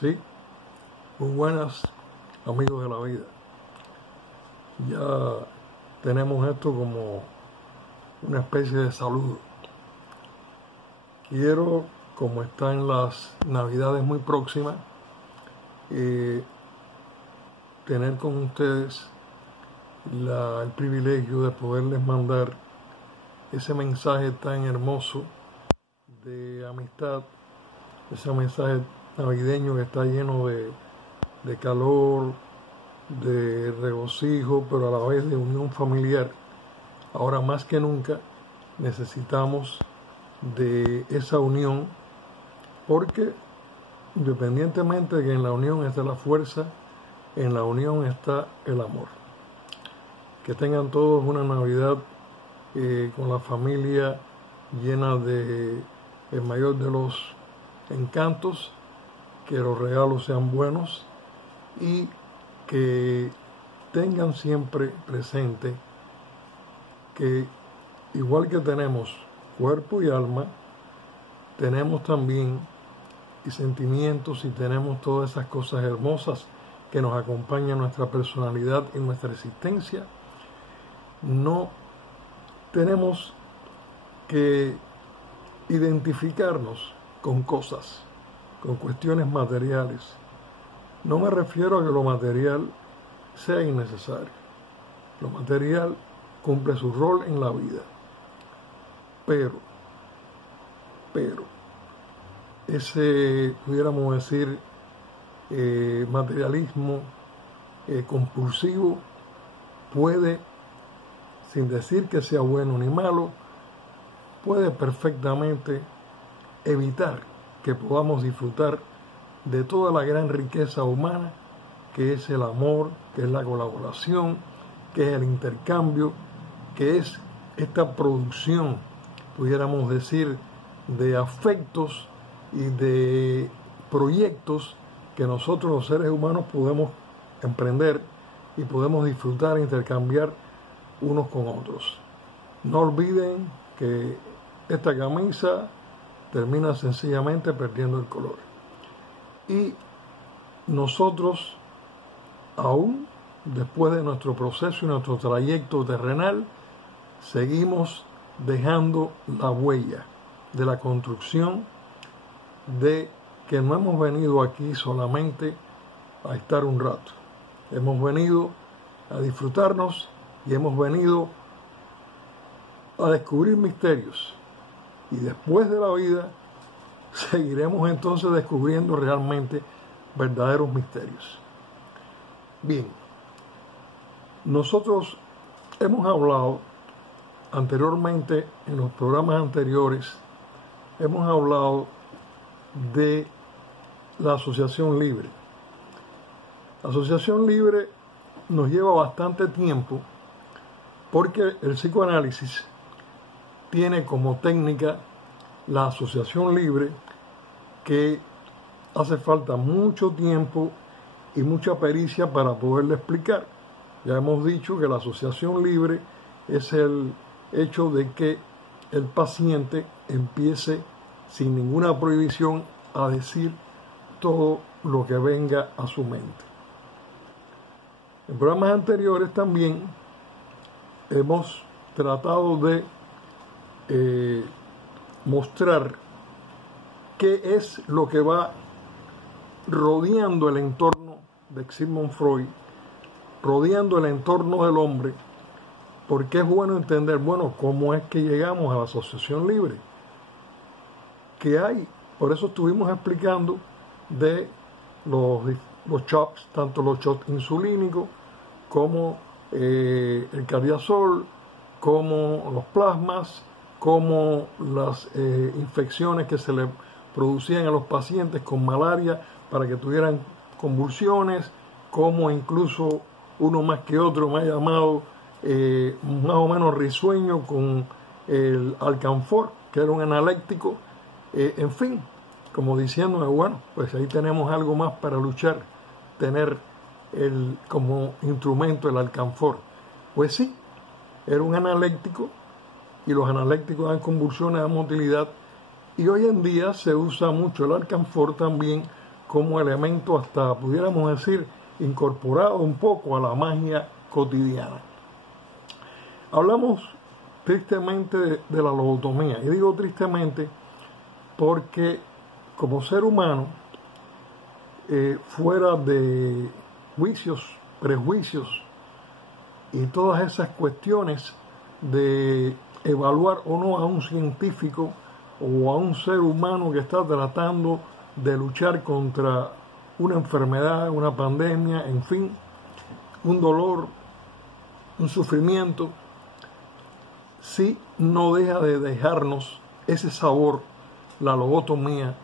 Sí, muy buenas, amigos de la vida. Ya tenemos esto como una especie de saludo. Quiero, como están las Navidades muy próximas, tener con ustedes el privilegio de poderles mandar ese mensaje tan hermoso de amistad, ese mensaje navideño que está lleno de calor, de regocijo, pero a la vez de unión familiar. Ahora más que nunca necesitamos de esa unión, porque independientemente de que en la unión está la fuerza, en la unión está el amor. Que tengan todos una Navidad con la familia llena de el mayor de los encantos, que los regalos sean buenos y que tengan siempre presente que igual que tenemos cuerpo y alma, tenemos también y sentimientos y tenemos todas esas cosas hermosas que nos acompañan en nuestra personalidad y nuestra existencia. No tenemos que identificarnos con cosas, con cuestiones materiales. No me refiero a que lo material sea innecesario. Lo material cumple su rol en la vida. Pero, ese, pudiéramos decir, materialismo compulsivo puede, sin decir que sea bueno ni malo, puede perfectamente evitar que podamos disfrutar de toda la gran riqueza humana que es el amor, que es la colaboración, que es el intercambio, que es esta producción, pudiéramos decir, de afectos y de proyectos que nosotros los seres humanos podemos emprender y podemos disfrutar e intercambiar unos con otros. No olviden que esta camisa termina sencillamente perdiendo el color. Y nosotros, aún después de nuestro proceso y nuestro trayecto terrenal, seguimos dejando la huella de la construcción de que no hemos venido aquí solamente a estar un rato. Hemos venido a disfrutarnos y hemos venido a descubrir misterios. Y después de la vida seguiremos entonces descubriendo realmente verdaderos misterios. Bien, nosotros hemos hablado anteriormente, en los programas anteriores, hemos hablado de la asociación libre. La asociación libre nos lleva bastante tiempo porque el psicoanálisis tiene como técnica la asociación libre, que hace falta mucho tiempo y mucha pericia para poderle explicar. Ya hemos dicho que la asociación libre es el hecho de que el paciente empiece sin ninguna prohibición a decir todo lo que venga a su mente. En programas anteriores también hemos tratado de mostrar qué es lo que va rodeando el entorno de Sigmund Freud, rodeando el entorno del hombre, porque es bueno entender, cómo es que llegamos a la asociación libre, que hay. Por eso estuvimos explicando de los shocks, tanto los shocks insulínicos como el cardiazol, como los plasmas, como las infecciones que se le producían a los pacientes con malaria para que tuvieran convulsiones, como incluso uno más que otro me ha llamado más o menos risueño con el alcanfor, que era un analéctico, en fin, como diciéndome, pues ahí tenemos algo más para luchar, tener como instrumento el alcanfor. Pues sí, era un analéctico y los analécticos dan convulsiones, dan motilidad, y hoy en día se usa mucho el alcanfor también como elemento hasta, pudiéramos decir, incorporado un poco a la magia cotidiana. Hablamos tristemente de la lobotomía, y digo tristemente porque como ser humano, fuera de juicios, prejuicios y todas esas cuestiones de evaluar o no a un científico o a un ser humano que está tratando de luchar contra una enfermedad, una pandemia, en fin, un dolor, un sufrimiento, sí no deja de dejarnos ese sabor, la lobotomía,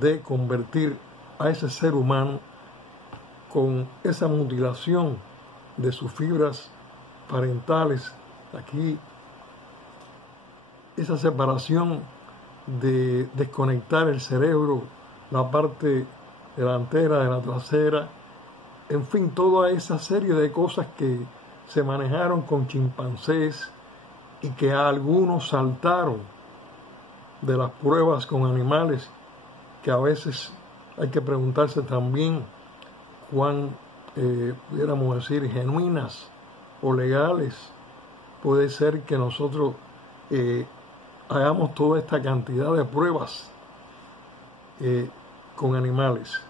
de convertir a ese ser humano con esa mutilación de sus fibras parentales, aquí esa separación de desconectar el cerebro, la parte delantera de la trasera, en fin, toda esa serie de cosas que se manejaron con chimpancés y que a algunos saltaron de las pruebas con animales, que a veces hay que preguntarse también cuán, pudiéramos decir, genuinas o legales puede ser que nosotros hagamos toda esta cantidad de pruebas con animales,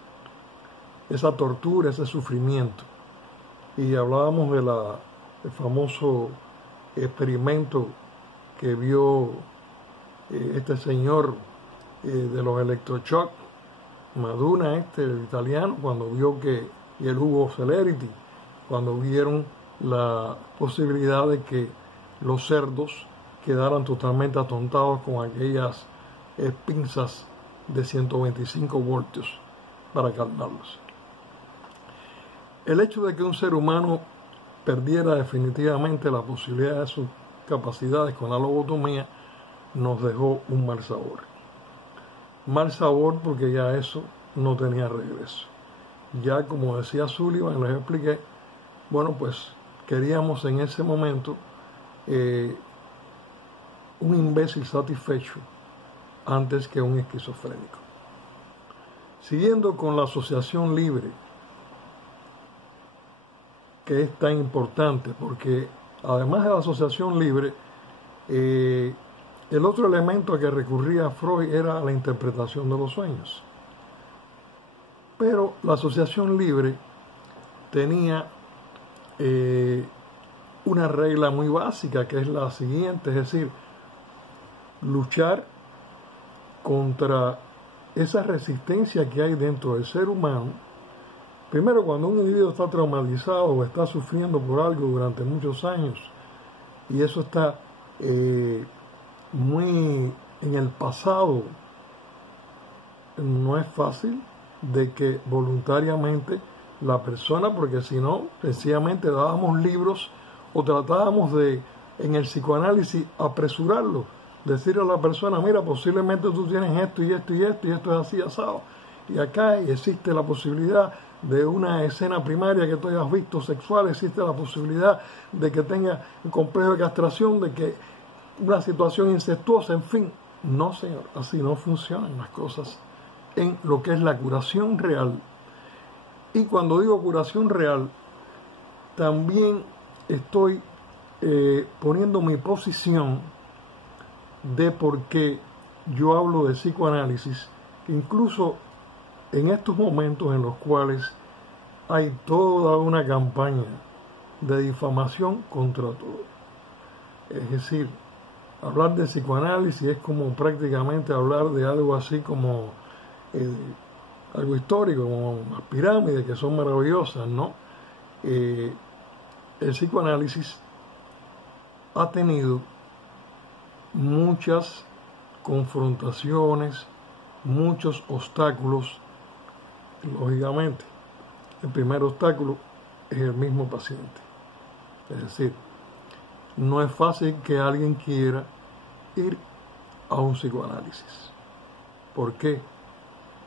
esa tortura, ese sufrimiento. Y hablábamos del famoso experimento que vio este señor de los electroshocks, Maduna, el italiano, cuando vio que, y el Hugo Celerity, cuando vieron la posibilidad de que los cerdos quedaran totalmente atontados con aquellas pinzas de 125 voltios para calmarlos. El hecho de que un ser humano perdiera definitivamente la posibilidad de sus capacidades con la lobotomía nos dejó un mal sabor. Mal sabor porque ya eso no tenía regreso. Ya, como decía Sullivan, les expliqué, bueno, pues queríamos en ese momento un imbécil satisfecho antes que un esquizofrénico. Siguiendo con la asociación libre, que es tan importante, porque además de la asociación libre, el otro elemento a que recurría Freud era la interpretación de los sueños. Pero la asociación libre tenía una regla muy básica, que es la siguiente, es decir, luchar contra esa resistencia que hay dentro del ser humano. Primero, cuando un individuo está traumatizado o está sufriendo por algo durante muchos años, y eso está muy en el pasado, no es fácil de que voluntariamente la persona, porque si no, sencillamente dábamos libros o tratábamos de, en el psicoanálisis, apresurarlo, decirle a la persona, mira, posiblemente tú tienes esto y esto y esto, y esto es así asado, y acá existe la posibilidad de una escena primaria que tú hayas visto sexual, existe la posibilidad de que tenga un complejo de castración, de que una situación incestuosa, en fin. No, señor, así no funcionan las cosas en lo que es la curación real. Y cuando digo curación real, también estoy poniendo mi posición de por qué yo hablo de psicoanálisis, incluso en estos momentos en los cuales hay toda una campaña de difamación contra todo. Es decir, hablar de psicoanálisis es como prácticamente hablar de algo así como algo histórico, como las pirámides, que son maravillosas, ¿no? El psicoanálisis ha tenido muchas confrontaciones, muchos obstáculos. Lógicamente, el primer obstáculo es el mismo paciente. Es decir, no es fácil que alguien quiera ir a un psicoanálisis. ¿Por qué?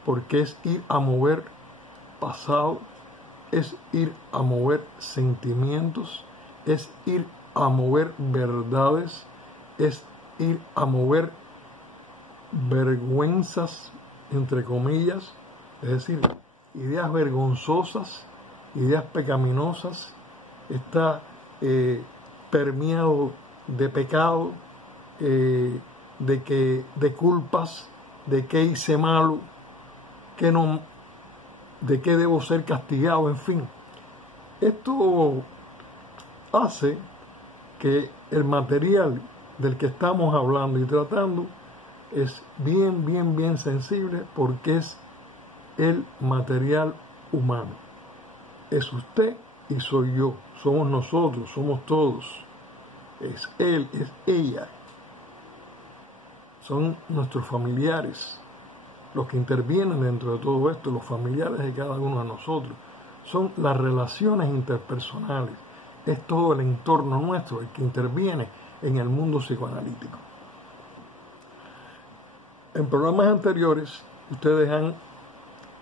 Porque es ir a mover pasado, es ir a mover sentimientos, es ir a mover verdades, es ir a mover vergüenzas, entre comillas. Es decir, ideas vergonzosas, ideas pecaminosas, está permeado de pecado, de culpas, de qué hice malo, de qué debo ser castigado, en fin. Esto hace que el material del que estamos hablando y tratando es bien sensible, porque es el material humano. Es usted y soy yo, somos nosotros, somos todos. Es él, es ella. Son nuestros familiares los que intervienen dentro de todo esto, los familiares de cada uno de nosotros. Son las relaciones interpersonales, es todo el entorno nuestro el que interviene en el mundo psicoanalítico. En programas anteriores, ustedes han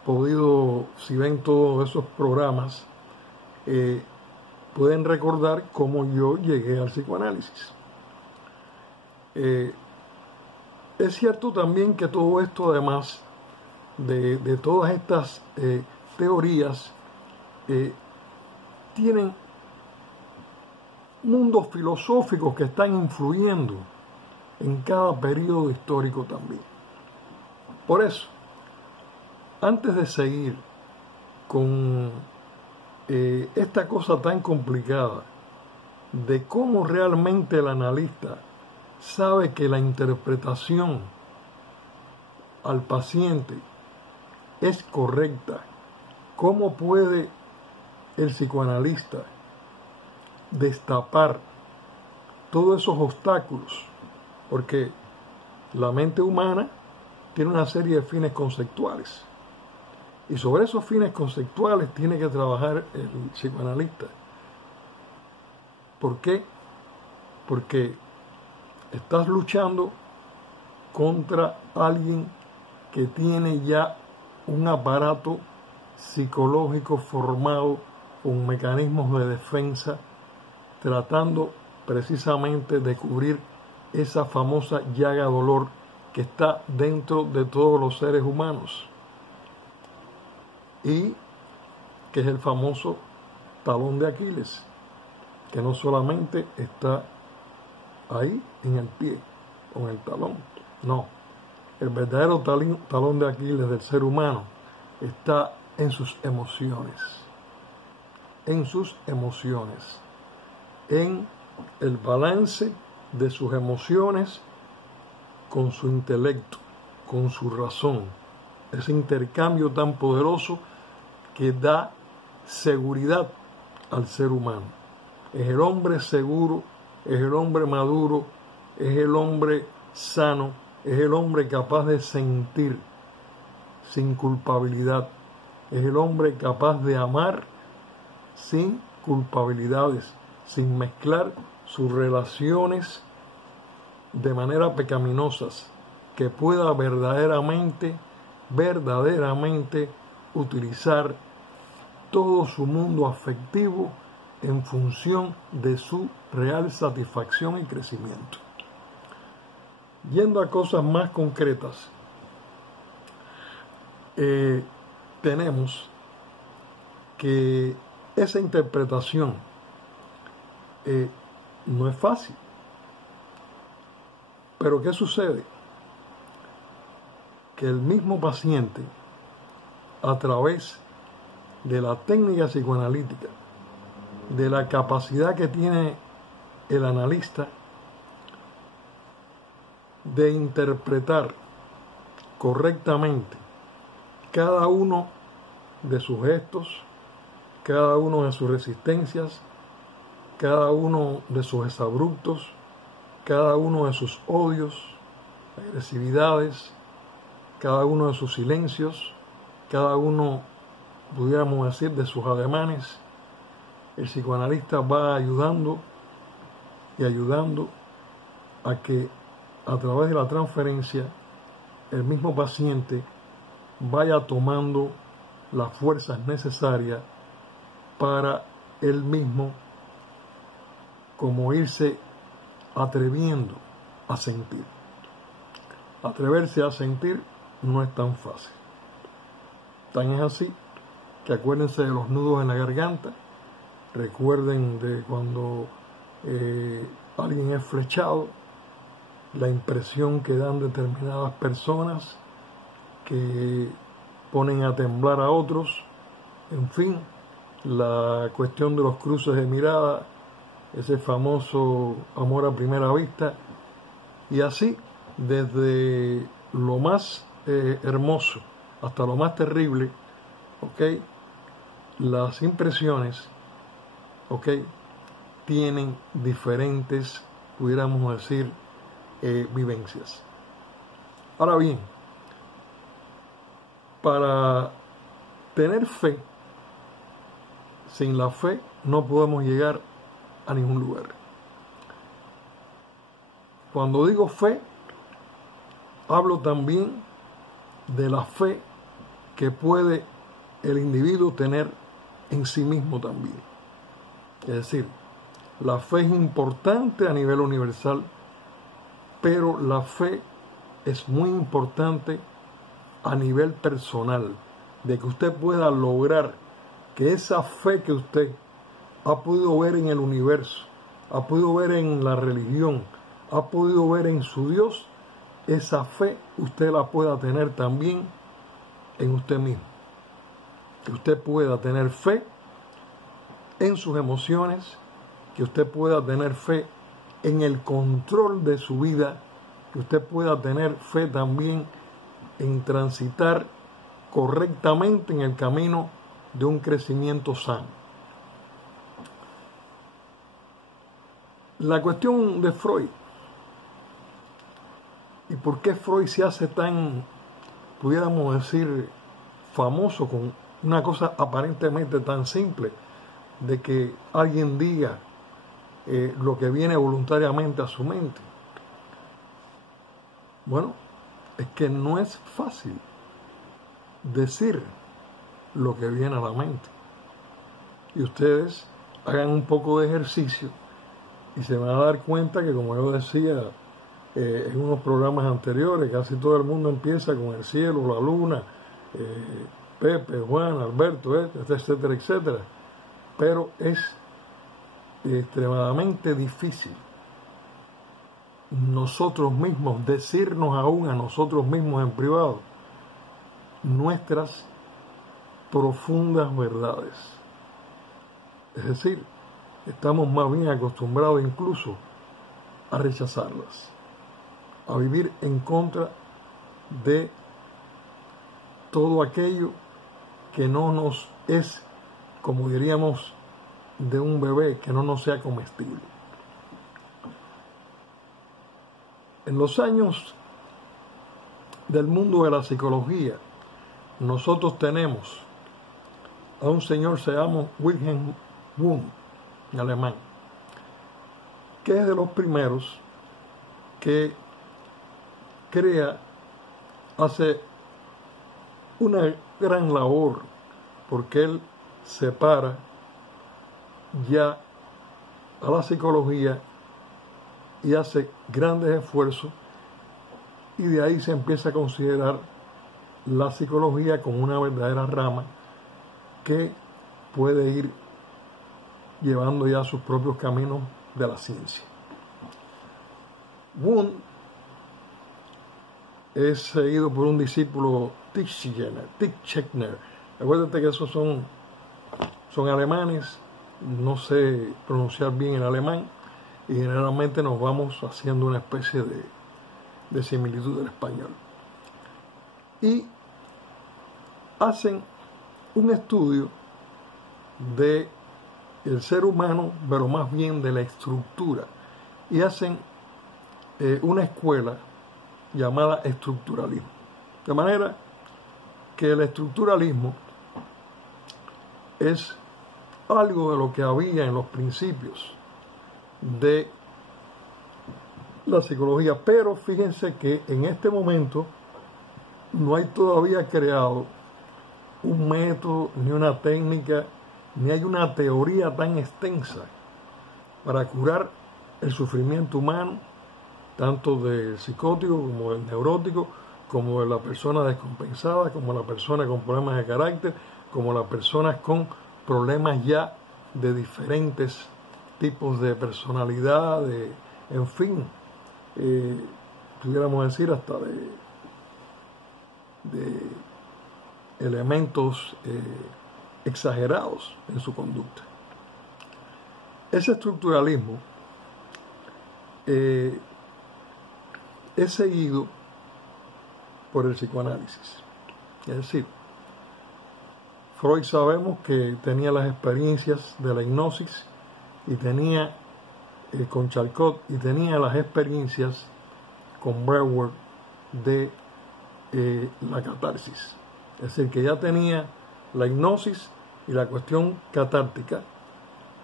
podido, si ven todos esos programas, pueden recordar cómo yo llegué al psicoanálisis. Es cierto también que todo esto, además de todas estas teorías, tienen mundos filosóficos que están influyendo en cada periodo histórico también. Por eso, antes de seguir con esta cosa tan complicada de cómo realmente el analista sabe que la interpretación al paciente es correcta, ¿cómo puede el psicoanalista destapar todos esos obstáculos? Porque la mente humana tiene una serie de fines conceptuales, y sobre esos fines conceptuales tiene que trabajar el psicoanalista. ¿Por qué? Porque estás luchando contra alguien que tiene ya un aparato psicológico formado con mecanismos de defensa, tratando precisamente de cubrir esa famosa llaga dolor que está dentro de todos los seres humanos, y que es el famoso talón de Aquiles, que no solamente está ahí en el pie o en el talón, no, el verdadero talón de Aquiles del ser humano está en sus emociones, en el balance de sus emociones con su intelecto, con su razón, ese intercambio tan poderoso que da seguridad al ser humano. Es el hombre seguro, es el hombre maduro, es el hombre sano, es el hombre capaz de sentir sin culpabilidad, es el hombre capaz de amar sin culpabilidades, sin mezclar sus relaciones de manera pecaminosas, que pueda verdaderamente utilizar todo su mundo afectivo en función de su real satisfacción y crecimiento. Yendo a cosas más concretas, tenemos que esa interpretación no es fácil. Pero ¿qué sucede? Que el mismo paciente, a través de la técnica psicoanalítica, de la capacidad que tiene el analista de interpretar correctamente cada uno de sus gestos, cada uno de sus resistencias, cada uno de sus exabruptos, cada uno de sus odios, agresividades, cada uno de sus silencios, cada uno, pudiéramos decir, de sus ademanes. El psicoanalista va ayudando a que a través de la transferencia el mismo paciente vaya tomando las fuerzas necesarias para él mismo como irse atreviendo a sentir. Atreverse a sentir no es tan fácil. Tan es así que acuérdense de los nudos en la garganta, recuerden de cuando alguien es flechado, la impresión que dan determinadas personas que ponen a temblar a otros, en fin, la cuestión de los cruces de mirada, ese famoso amor a primera vista, y así desde lo más hermoso hasta lo más terrible, ¿ok? Las impresiones, ¿ok?, tienen diferentes, pudiéramos decir, vivencias. Ahora bien, para tener fe, sin la fe no podemos llegar a ningún lugar. Cuando digo fe, hablo también de la fe que puede el individuo tener en sí mismo también. Es decir, la fe es importante a nivel universal, pero la fe es muy importante a nivel personal, de que usted pueda lograr que esa fe que usted ha podido ver en el universo, ha podido ver en la religión, ha podido ver en su Dios, esa fe usted la pueda tener también en usted mismo. Que usted pueda tener fe en sus emociones, que usted pueda tener fe en el control de su vida, que usted pueda tener fe también en transitar correctamente en el camino de un crecimiento sano. La cuestión de Freud, y por qué Freud se hace tan, pudiéramos decir, famoso con una cosa aparentemente tan simple, de que alguien diga lo que viene voluntariamente a su mente. Bueno, es que no es fácil decir lo que viene a la mente. Y ustedes hagan un poco de ejercicio y se van a dar cuenta que, como yo decía en unos programas anteriores, casi todo el mundo empieza con el cielo, la luna, Pepe, Juan, Alberto, etcétera, etcétera. Pero es extremadamente difícil nosotros mismos decirnos aún a nosotros mismos en privado nuestras profundas verdades. Es decir, estamos más bien acostumbrados incluso a rechazarlas, a vivir en contra de todo aquello que no nos es, como diríamos, de un bebé, que no nos sea comestible. En los años del mundo de la psicología, nosotros tenemos a un señor, se llama Wilhelm Wundt, en alemán, que es de los primeros que hace una gran labor, porque él separa ya a la psicología y hace grandes esfuerzos, y de ahí se empieza a considerar la psicología como una verdadera rama que puede ir llevando ya sus propios caminos de la ciencia. Wundt es seguido por un discípulo, Titchener. Acuérdate que esos son alemanes, no sé pronunciar bien el alemán, y generalmente nos vamos haciendo una especie de similitud del español. Y hacen un estudio de el ser humano, pero más bien de la estructura, y hacen una escuela llamada estructuralismo. De manera que el estructuralismo es algo de lo que había en los principios de la psicología, pero fíjense que en este momento no hay todavía creado un método, ni una técnica, ni hay una teoría tan extensa para curar el sufrimiento humano, tanto del psicótico como del neurótico, como la persona descompensada, como la persona con problemas de carácter, como las personas con problemas ya de diferentes tipos de personalidad, en fin, pudiéramos decir hasta de elementos exagerados en su conducta. Ese estructuralismo es seguido por el psicoanálisis. Es decir, Freud sabemos que tenía las experiencias de la hipnosis y tenía con Charcot y tenía las experiencias con Breuer de la catarsis. Es decir, que ya tenía la hipnosis y la cuestión catártica,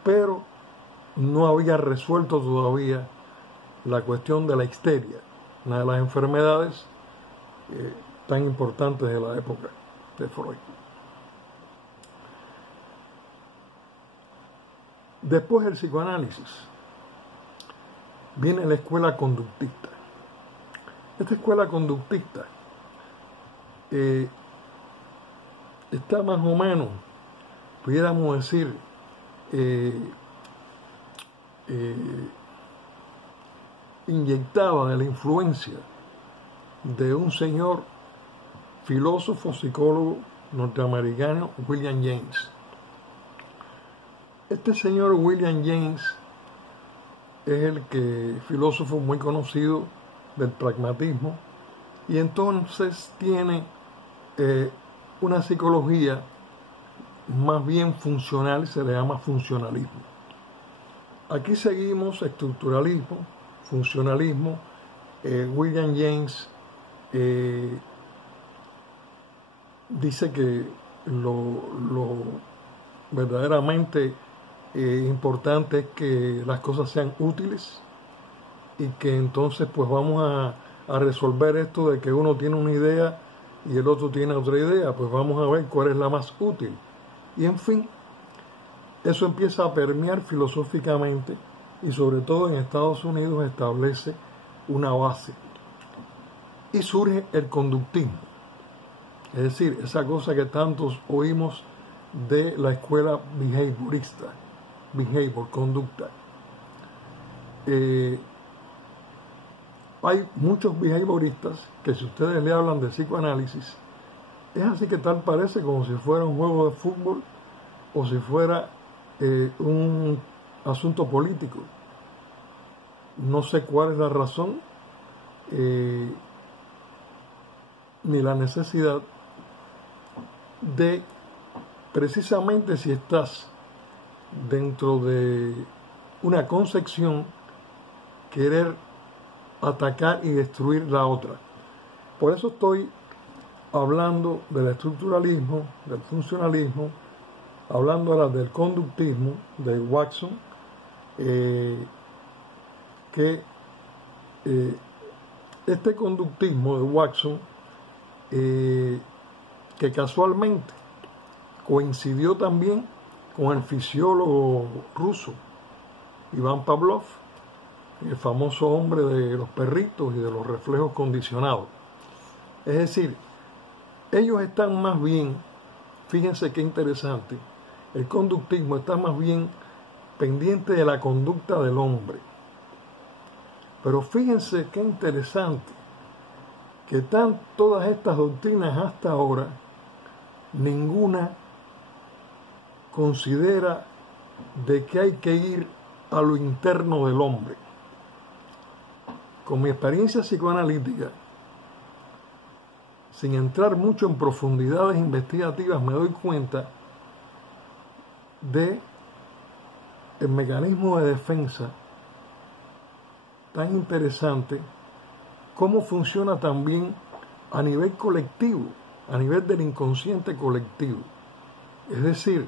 pero no había resuelto todavía la cuestión de la histeria, una de las enfermedades tan importantes de la época de Freud. Después del psicoanálisis viene la escuela conductista. Esta escuela conductista está más o menos, pudiéramos decir, inyectada de la influencia de un señor filósofo, psicólogo norteamericano, William James. Este señor William James es el filósofo muy conocido del pragmatismo, y entonces tiene una psicología más bien funcional, se le llama funcionalismo. Aquí seguimos estructuralismo, funcionalismo. William James dice que lo verdaderamente importante es que las cosas sean útiles, y que entonces pues vamos a resolver esto de que uno tiene una idea y el otro tiene otra idea, pues vamos a ver cuál es la más útil. Y en fin, eso empieza a permear filosóficamente, y sobre todo en Estados Unidos establece una base. Y surge el conductismo, es decir, esa cosa que tantos oímos de la escuela behaviorista, conducta. Hay muchos behavioristas que, si ustedes le hablan de psicoanálisis, es así que tal parece como si fuera un juego de fútbol o si fuera un asunto político. No sé cuál es la razón ni la necesidad de, precisamente si estás dentro de una concepción, querer atacar y destruir la otra. Por eso estoy hablando del estructuralismo, del funcionalismo, hablando ahora del conductismo de Watson, este conductismo de Watson, que casualmente coincidió también con el fisiólogo ruso Iván Pavlov, el famoso hombre de los perritos y de los reflejos condicionados. Es decir, ellos están más bien, fíjense qué interesante, el conductismo está más bien pendiente de la conducta del hombre. Pero fíjense qué interesante que todas estas doctrinas hasta ahora, ninguna considera de que hay que ir a lo interno del hombre. Con mi experiencia psicoanalítica, sin entrar mucho en profundidades investigativas, me doy cuenta de el mecanismo de defensa tan interesante, cómo funciona también a nivel colectivo, a nivel del inconsciente colectivo. Es decir,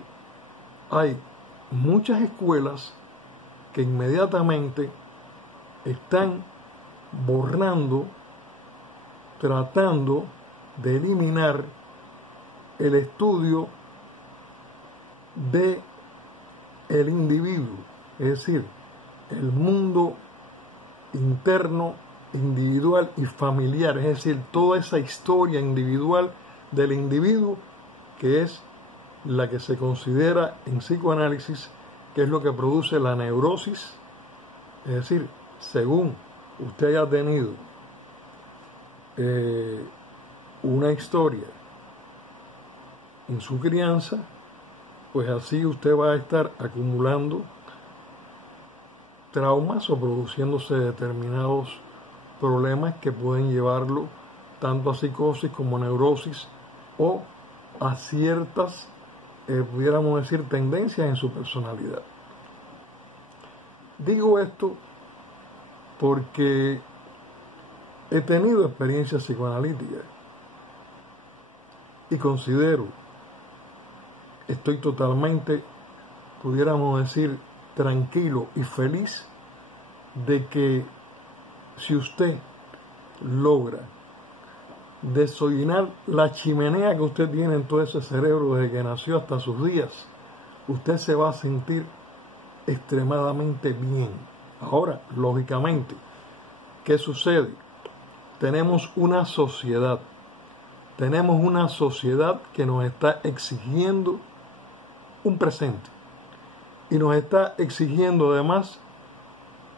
hay muchas escuelas que inmediatamente están borrando, tratando de eliminar el estudio de el individuo, es decir, el mundo interno individual y familiar, es decir, toda esa historia individual del individuo, que es la que se considera en psicoanálisis, que es lo que produce la neurosis. Es decir, según usted haya tenido una historia en su crianza, pues así usted va a estar acumulando traumas o produciéndose determinados problemas que pueden llevarlo tanto a psicosis como a neurosis o a ciertas, pudiéramos decir, tendencias en su personalidad. Digo esto porque he tenido experiencias psicoanalíticas y considero, estoy totalmente, pudiéramos decir, tranquilo y feliz de que si usted logra desollinar la chimenea que usted tiene en todo ese cerebro desde que nació hasta sus días, usted se va a sentir extremadamente bien. Ahora, lógicamente, ¿qué sucede? Tenemos una sociedad que nos está exigiendo un presente y nos está exigiendo además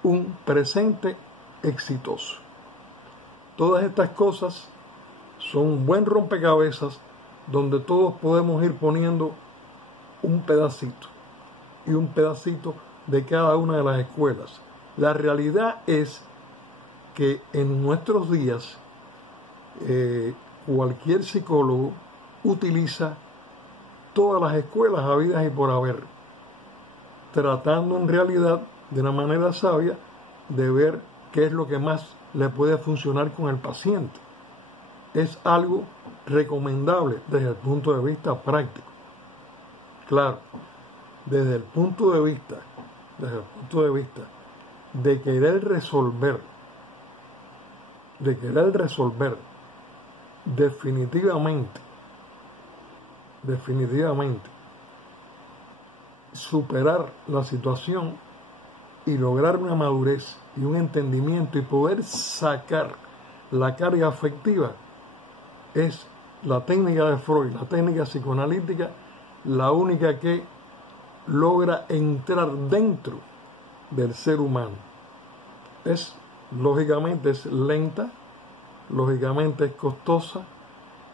un presente exitoso. Todas estas cosas son un buen rompecabezas donde todos podemos ir poniendo un pedacito y un pedacito de cada una de las escuelas. La realidad es que en nuestros días cualquier psicólogo utiliza todas las escuelas habidas y por haber, tratando en realidad de una manera sabia de ver qué es lo que más le puede funcionar con el paciente. Es algo recomendable desde el punto de vista práctico. Claro, desde el punto de vista de querer resolver, definitivamente, superar la situación y lograr una madurez y un entendimiento y poder sacar la carga afectiva, es la técnica de Freud, la técnica psicoanalítica, la única que logra entrar dentro del ser humano. Lógicamente es lenta, lógicamente es costosa,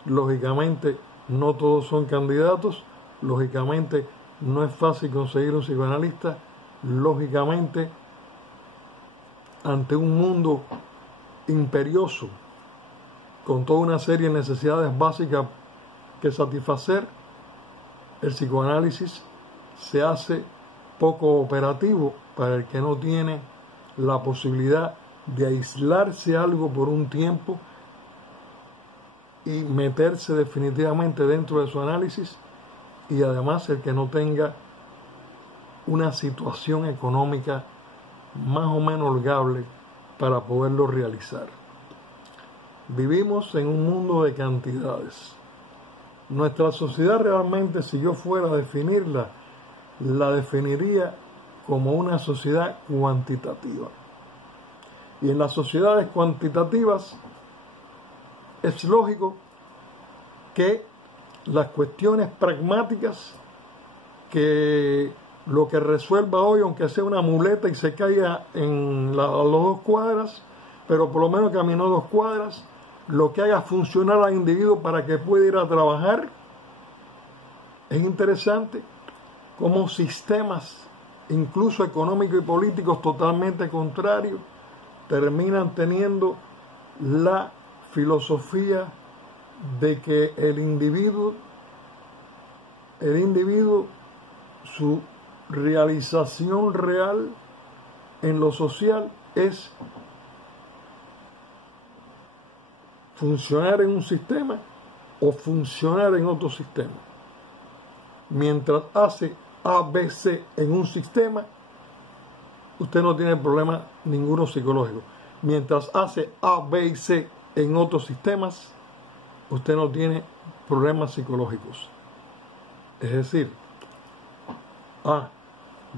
lógicamente no todos son candidatos, lógicamente no es fácil conseguir un psicoanalista, lógicamente ante un mundo imperioso con toda una serie de necesidades básicas que satisfacer, el psicoanálisis se hace poco operativo para el que no tiene la posibilidad de aislarse algo por un tiempo y meterse definitivamente dentro de su análisis, y además el que no tenga una situación económica más o menos holgable para poderlo realizar. Vivimos en un mundo de cantidades. Nuestra sociedad realmente, si yo fuera a definirla, la definiría como una sociedad cuantitativa. Y en las sociedades cuantitativas es lógico que las cuestiones pragmáticas, que lo que resuelva hoy, aunque sea una muleta y se caiga a las 2 cuadras, pero por lo menos caminó 2 cuadras, lo que haga funcionar al individuo para que pueda ir a trabajar. Es interesante cómo sistemas, incluso económicos y políticos totalmente contrarios, terminan teniendo la filosofía de que el individuo, su realización real en lo social es funcionar en un sistema o funcionar en otro sistema. Mientras hace A, B, C en un sistema, usted no tiene problema ninguno psicológico. Mientras hace A, B y C en otros sistemas, usted no tiene problemas psicológicos. Es decir,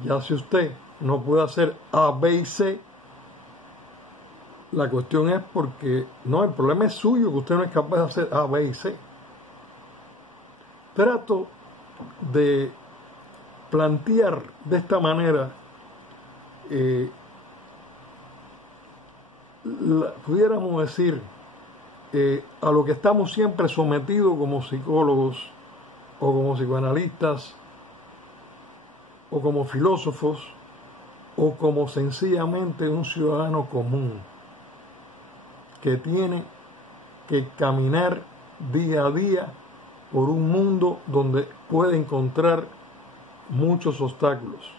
ya si usted no puede hacer A, B y C, La cuestión es porque, no, el problema es suyo, que usted no es capaz de hacer A, B y C. Trato de plantear de esta manera, pudiéramos decir, a lo que estamos siempre sometidos como psicólogos o como psicoanalistas o como filósofos o como sencillamente un ciudadano común que tiene que caminar día a día por un mundo donde puede encontrar muchos obstáculos,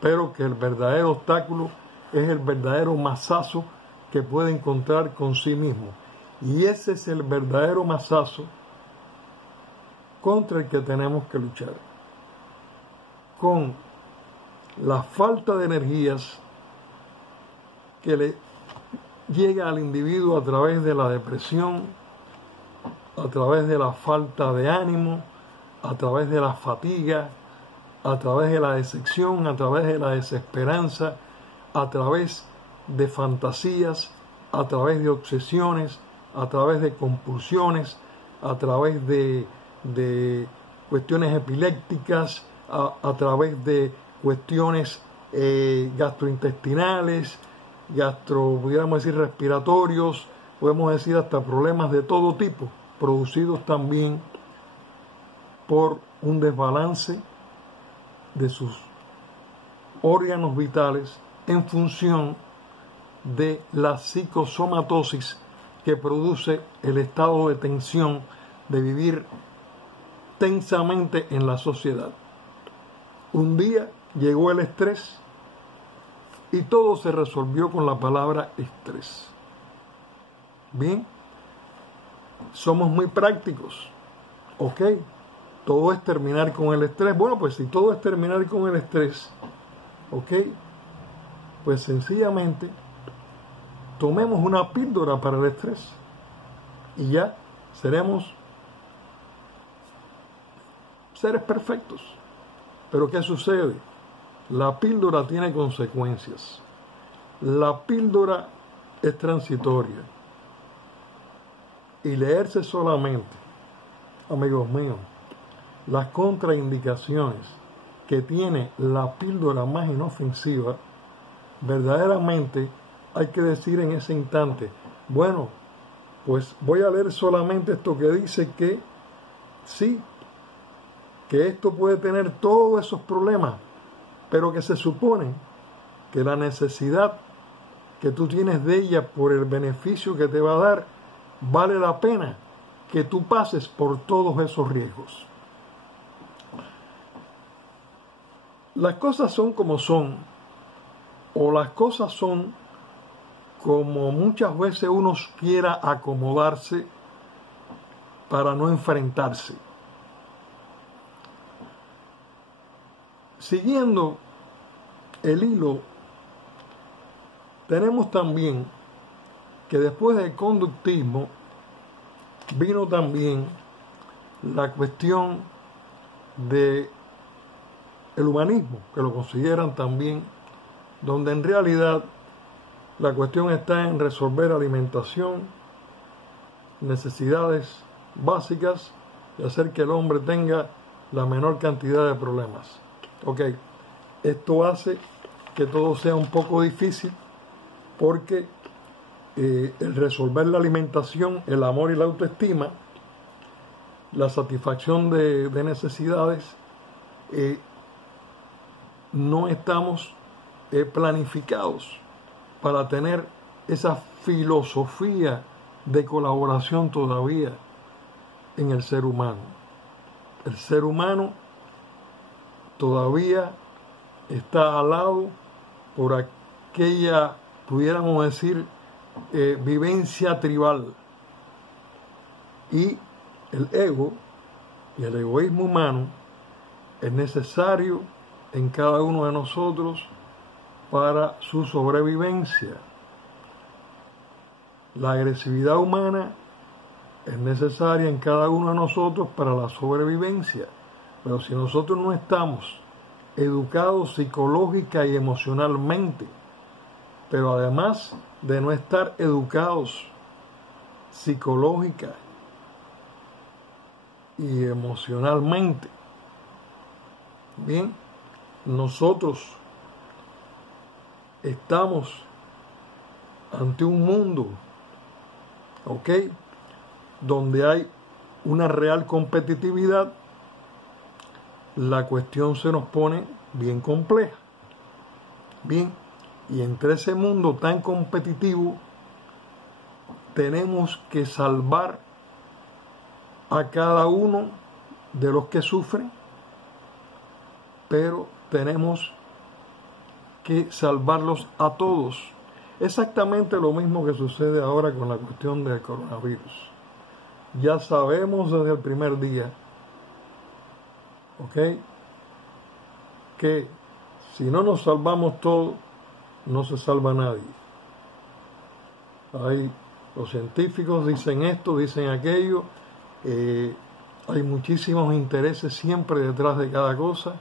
pero que el verdadero obstáculo es el verdadero mazazo que puede encontrar con sí mismo. Y ese es el verdadero mazazo contra el que tenemos que luchar. Con la falta de energías que le llega al individuo a través de la depresión, a través de la falta de ánimo, a través de la fatiga, a través de la decepción, a través de la desesperanza, a través de fantasías, a través de obsesiones, a través de compulsiones, a través de cuestiones epilépticas, a través de cuestiones gastrointestinales, pudiéramos decir respiratorios, podemos decir hasta problemas de todo tipo, producidos también por un desbalance de sus órganos vitales en función de la psicosomatosis que produce el estado de tensión de vivir tensamente en la sociedad. Un día llegó el estrés y todo se resolvió con la palabra estrés. Bien, somos muy prácticos. Ok, todo es terminar con el estrés. Bueno, pues si todo es terminar con el estrés, ok, pues sencillamente tomemos una píldora para el estrés y ya seremos seres perfectos. Pero ¿qué sucede? La píldora tiene consecuencias. La píldora es transitoria. Y leerse solamente, amigos míos, las contraindicaciones que tiene la píldora más inofensiva, verdaderamente hay que decir en ese instante, bueno, pues voy a leer solamente esto que dice que sí, que esto puede tener todos esos problemas, pero que se supone que la necesidad que tú tienes de ella por el beneficio que te va a dar, vale la pena que tú pases por todos esos riesgos. Las cosas son como son, o las cosas son como muchas veces uno quiera acomodarse para no enfrentarse. Siguiendo el hilo, tenemos también que después del conductismo vino también la cuestión de el humanismo, que lo consideran también, donde en realidad la cuestión está en resolver alimentación, necesidades básicas y hacer que el hombre tenga la menor cantidad de problemas. Ok, esto hace que todo sea un poco difícil porque el resolver la alimentación, el amor y la autoestima, la satisfacción de necesidades, no estamos planificados para tener esa filosofía de colaboración todavía en el ser humano. El ser humano todavía está alado por aquella, pudiéramos decir, vivencia tribal. Y el ego y el egoísmo humano es necesario en cada uno de nosotros para su sobrevivencia. La agresividad humana es necesaria en cada uno de nosotros para la sobrevivencia. Pero si nosotros no estamos educados psicológica y emocionalmente pero además de no estar educados psicológica y emocionalmente. Bien, nosotros estamos ante un mundo, ¿ok?, donde hay una real competitividad. La cuestión se nos pone bien compleja. Bien, y entre ese mundo tan competitivo tenemos que salvar a cada uno de los que sufren, pero tenemos que salvarlos a todos. Exactamente lo mismo que sucede ahora con la cuestión del coronavirus. Ya sabemos desde el primer día, ¿ok?, que si no nos salvamos todos, no se salva nadie. Los científicos dicen esto, dicen aquello, hay muchísimos intereses siempre detrás de cada cosa,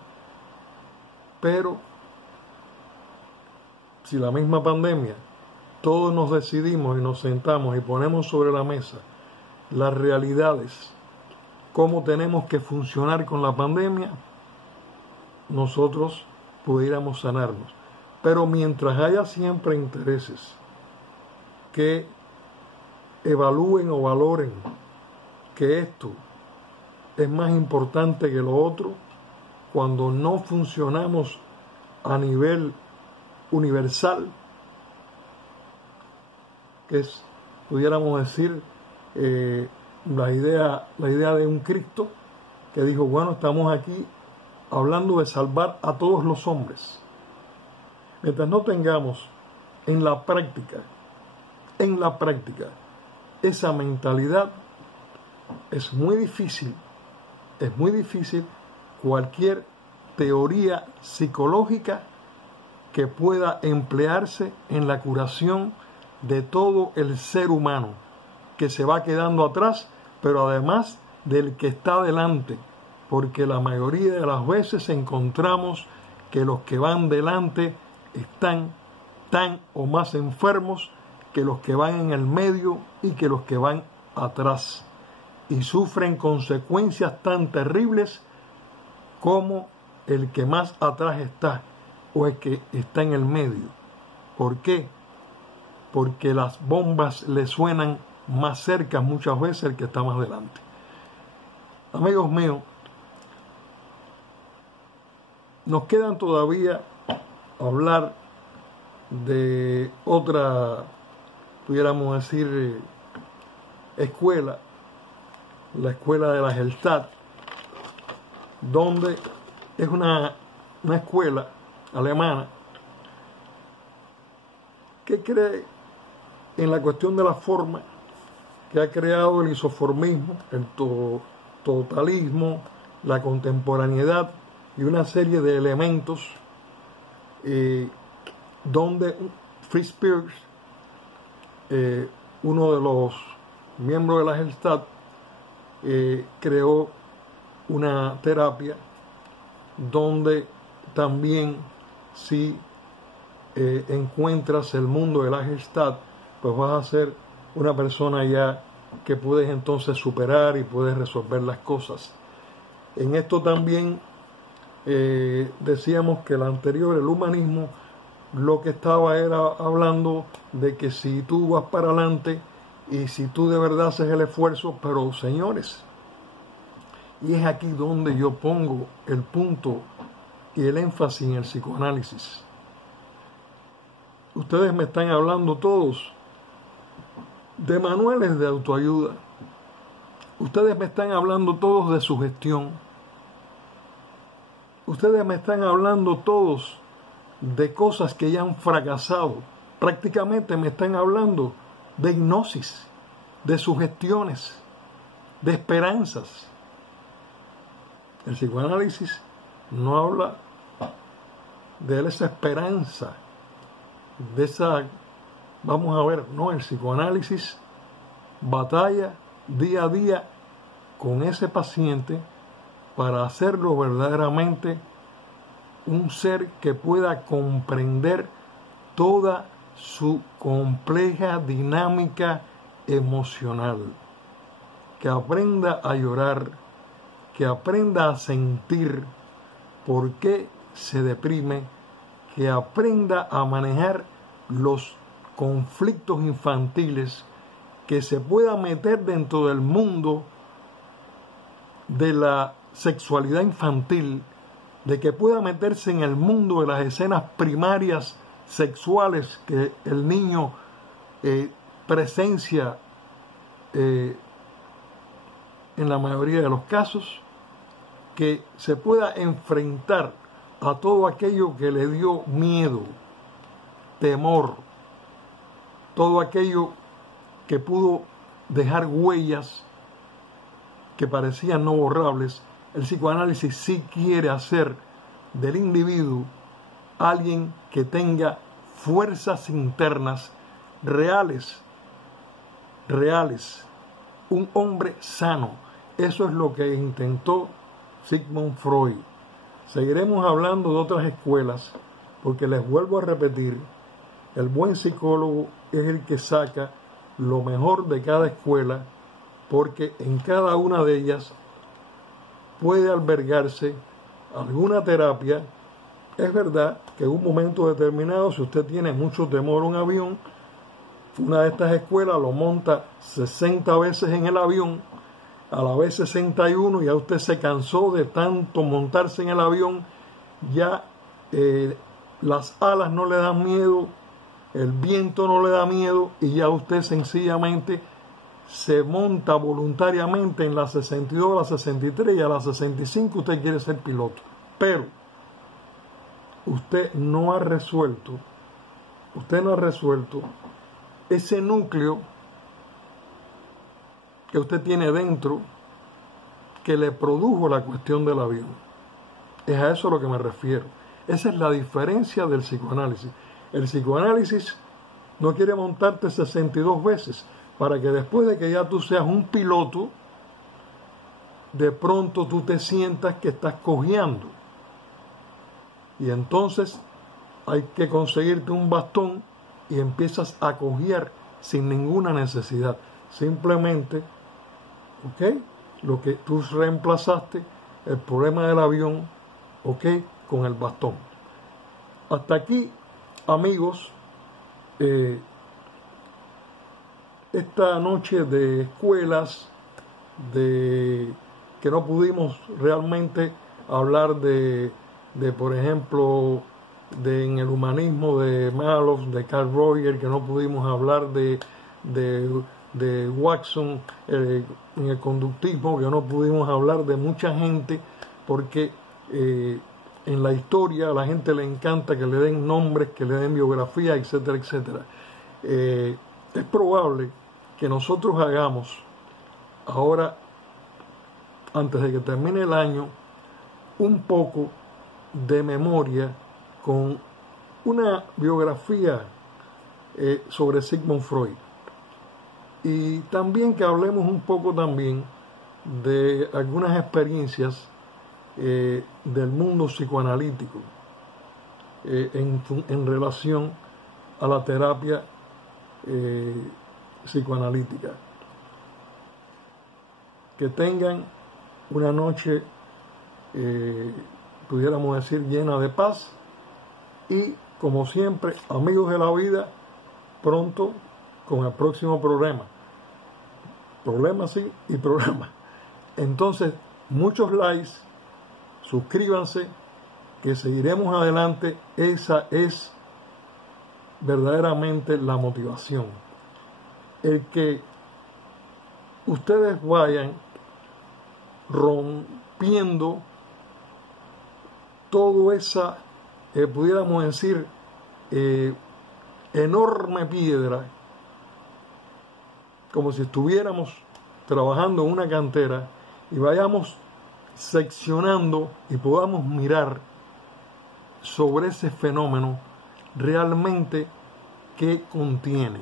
pero si la misma pandemia, todos nos decidimos y nos sentamos y ponemos sobre la mesa las realidades, cómo tenemos que funcionar con la pandemia, nosotros pudiéramos sanarnos. Pero mientras haya siempre intereses que evalúen o valoren que esto es más importante que lo otro, cuando no funcionamos a nivel universal, que es, pudiéramos decir, la idea de un Cristo que dijo, bueno, estamos aquí hablando de salvar a todos los hombres. Mientras no tengamos en la práctica esa mentalidad, es muy difícil cualquier teoría psicológica que pueda emplearse en la curación de todo el ser humano que se va quedando atrás, pero además del que está delante, porque la mayoría de las veces encontramos que los que van delante están tan o más enfermos que los que van en el medio y que los que van atrás, y sufren consecuencias tan terribles como el que más atrás está o el que está en el medio. ¿Por qué? Porque las bombas le suenan más cerca muchas veces al que está más delante. Amigos míos, nos quedan todavía hablar de otra, pudiéramos decir, escuela, la escuela de la Gestalt, donde es una escuela alemana que cree en la cuestión de la forma, que ha creado el isoformismo, el totalismo, la contemporaneidad y una serie de elementos donde Fritz Perls, uno de los miembros de la Gestalt, creó una terapia donde también si encuentras el mundo de la Gestalt, pues vas a ser una persona ya que puedes entonces superar y puedes resolver las cosas. En esto también decíamos que el anterior, el humanismo, lo que estaba era hablando de que si tú vas para adelante y si tú de verdad haces el esfuerzo, pero señores, y es aquí donde yo pongo el punto y el énfasis en el psicoanálisis. Ustedes me están hablando todos de manuales de autoayuda. Ustedes me están hablando todos de sugestión. Ustedes me están hablando todos de cosas que ya han fracasado. Prácticamente me están hablando de hipnosis, de sugestiones, de esperanzas. El psicoanálisis no habla de esa esperanza, de esa, vamos a ver, no, el psicoanálisis batalla día a día con ese paciente para hacerlo verdaderamente un ser que pueda comprender toda su compleja dinámica emocional, que aprenda a llorar, que aprenda a sentir por qué se deprime, que aprenda a manejar los conflictos infantiles, que se pueda meter dentro del mundo de la sexualidad infantil, de que pueda meterse en el mundo de las escenas primarias sexuales que el niño presencia en la mayoría de los casos, que se pueda enfrentar a todo aquello que le dio miedo, temor, todo aquello que pudo dejar huellas que parecían no borrables. El psicoanálisis sí quiere hacer del individuo alguien que tenga fuerzas internas reales, un hombre sano. Eso es lo que intentó Sigmund Freud. Seguiremos hablando de otras escuelas, porque les vuelvo a repetir, el buen psicólogo es el que saca lo mejor de cada escuela, porque en cada una de ellas puede albergarse alguna terapia. Es verdad que en un momento determinado, si usted tiene mucho temor a un avión, una de estas escuelas lo monta 60 veces en el avión, a la vez 61, ya usted se cansó de tanto montarse en el avión, ya las alas no le dan miedo, el viento no le da miedo, y ya usted sencillamente se monta voluntariamente en la 62, la 63, y a la 65 usted quiere ser piloto. Pero usted no ha resuelto ese núcleo que usted tiene dentro que le produjo la cuestión del avión. Es a eso a lo que me refiero. Esa es la diferencia del psicoanálisis. El psicoanálisis no quiere montarte 62 veces para que después de que ya tú seas un piloto, de pronto tú te sientas que estás cojeando. Y entonces hay que conseguirte un bastón y empiezas a cojear sin ninguna necesidad. Simplemente, lo que tú reemplazaste, el problema del avión, con el bastón. Hasta aquí, amigos, esta noche de escuelas, que no pudimos realmente hablar de por ejemplo, en el humanismo de Maloff, de Carl Rogers, que no pudimos hablar de Watson, en el conductismo, que no pudimos hablar de mucha gente, porque en la historia a la gente le encanta que le den nombres, que le den biografía, etcétera, etcétera. Es probable que nosotros hagamos ahora, antes de que termine el año, un poco de memoria con una biografía sobre Sigmund Freud, y también que hablemos un poco también de algunas experiencias del mundo psicoanalítico en relación a la terapia psicoanalítica. Que tengan una noche, pudiéramos decir, llena de paz, y como siempre, amigos de la vida, pronto con el próximo programa. Programa sí y programa. Entonces, muchos likes, suscríbanse, que seguiremos adelante. Esa es verdaderamente la motivación. El que ustedes vayan rompiendo toda esa, pudiéramos decir, enorme piedra, como si estuviéramos trabajando en una cantera, y vayamos seccionando y podamos mirar sobre ese fenómeno realmente qué contiene.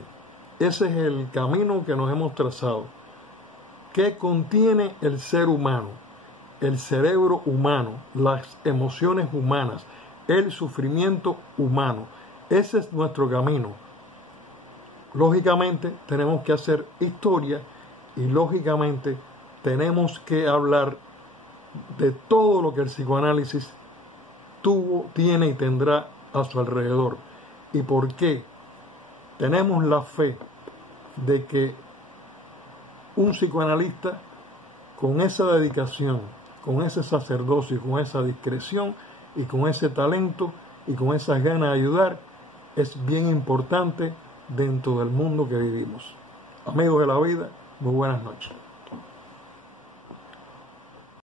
Ese es el camino que nos hemos trazado. ¿Qué contiene el ser humano, el cerebro humano, las emociones humanas, el sufrimiento humano? Ese es nuestro camino. lógicamente tenemos que hacer historia y lógicamente tenemos que hablar de todo lo que el psicoanálisis tuvo, tiene y tendrá a su alrededor. ¿Y por qué? Tenemos la fe de que un psicoanalista con esa dedicación, con ese sacerdocio y con esa discreción y con ese talento y con esas ganas de ayudar es bien importante dentro del mundo que vivimos. Amigos de la vida, muy buenas noches.